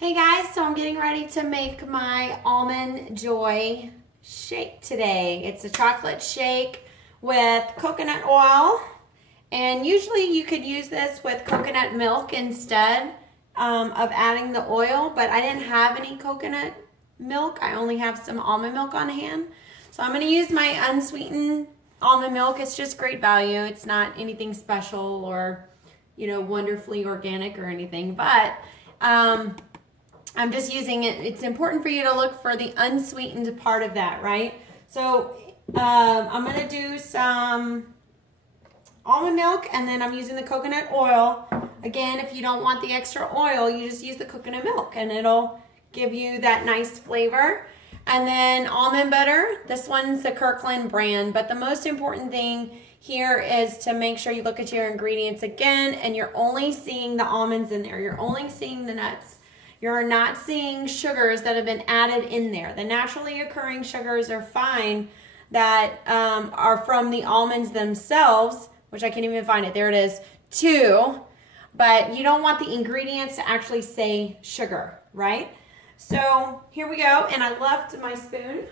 Hey guys, so I'm getting ready to make my Almond Joy shake today. It's a chocolate shake with coconut oil, and usually you could use this with coconut milk instead of adding the oil, but I didn't have any coconut milk. I only have some almond milk on hand. So I'm going to use my unsweetened almond milk. It's just great value. It's not anything special or, wonderfully organic or anything, but I'm just using it. It's important for you to look for the unsweetened part of that, right? So I'm going to do some almond milk, and then I'm using the coconut oil. Again, if you don't want the extra oil, you just use the coconut milk, and it'll give you that nice flavor. And then almond butter. This one's the Kirkland brand, but the most important thing here is to make sure you look at your ingredients again, and you're only seeing the almonds in there. You're only seeing the nuts. You're not seeing sugars that have been added in there. The naturally occurring sugars are fine that are from the almonds themselves, which I can't even find it. There it is, 2. But you don't want the ingredients to actually say sugar, right? So here we go, and I left my spoon.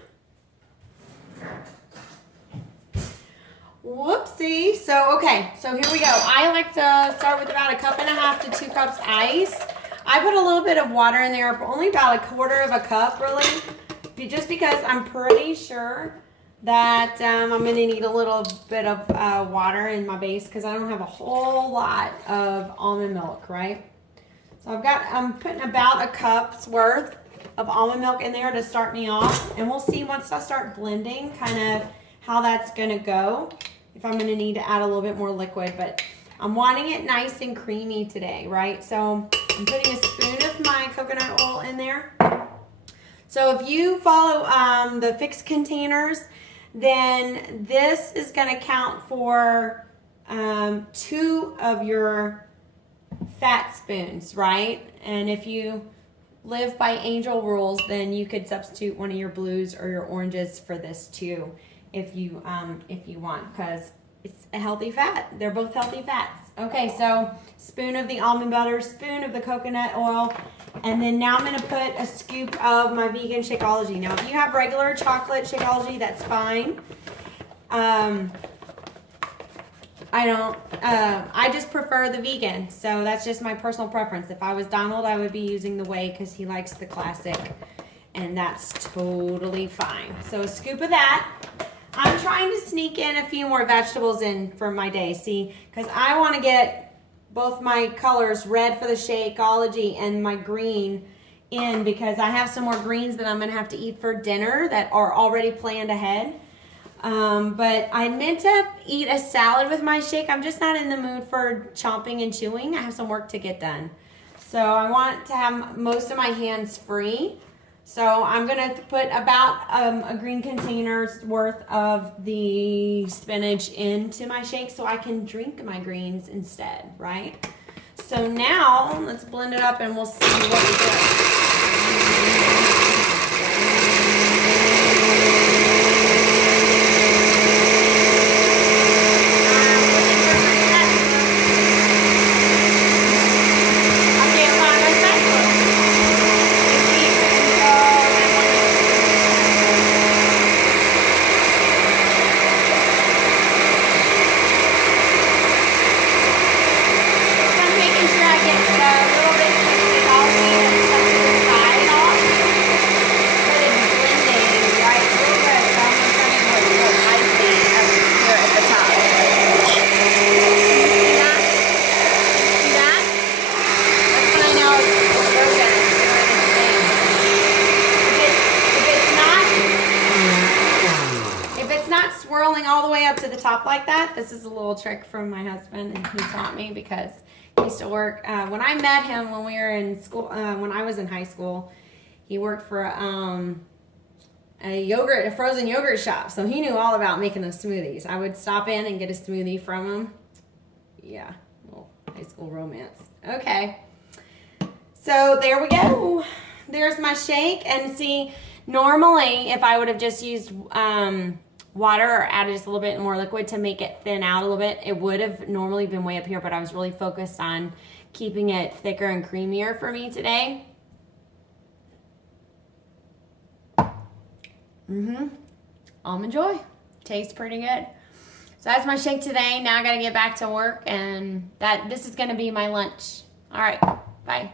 Whoopsie. So here we go. I like to start with about 1.5 to 2 cups ice. I put a little bit of water in there, only about 1/4 cup, really, just because I'm pretty sure that I'm going to need a little bit of water in my base because I don't have a whole lot of almond milk, right? So I'm putting about 1 cup's worth of almond milk in there to start me off, and we'll see once I start blending kind of how that's going to go, if I'm going to need to add a little bit more liquid, but I'm wanting it nice and creamy today, right? So I'm putting a spoon of my coconut oil in there. So if you follow the fixed containers, then this is going to count for 2 of your fat spoons, right? And if you live by angel rules, then you could substitute one of your blues or your oranges for this too, if you want, because it's a healthy fat. They're both healthy fats. Okay, so spoon of the almond butter, spoon of the coconut oil, and then now I'm going to put a scoop of my vegan Shakeology. Now, if you have regular chocolate Shakeology, that's fine. I just prefer the vegan, so that's just my personal preference. If I was Donald, I would be using the whey because he likes the classic, and that's totally fine. So a scoop of that. I'm trying to sneak in a few more vegetables in for my day, see, because I want to get both my colors, red for the Shakeology and my green, in, because I have some more greens that I'm going to have to eat for dinner that are already planned ahead. But I meant to eat a salad with my shake. I'm just not in the mood for chomping and chewing. I have some work to get done. So I want to have most of my hands free. So I'm going to put about a green container's worth of the spinach into my shake so I can drink my greens instead, right? So now let's blend it up and we'll see what we get. Swirling all the way up to the top like that. This is a little trick from my husband, and he taught me because he used to work when I met him when we were in school, when I was in high school. He worked for a frozen yogurt shop, so he knew all about making those smoothies. I would stop in and get a smoothie from him. Yeah, little high school romance. Okay, so there we go. There's my shake, and see, normally if I would have just used water or added just a little bit more liquid to make it thin out a little bit, it would have normally been way up here, but I was really focused on keeping it thicker and creamier for me today. Almond Joy. Tastes pretty good. So that's my shake today. Now I gotta get back to work, and this is gonna be my lunch. All right, bye.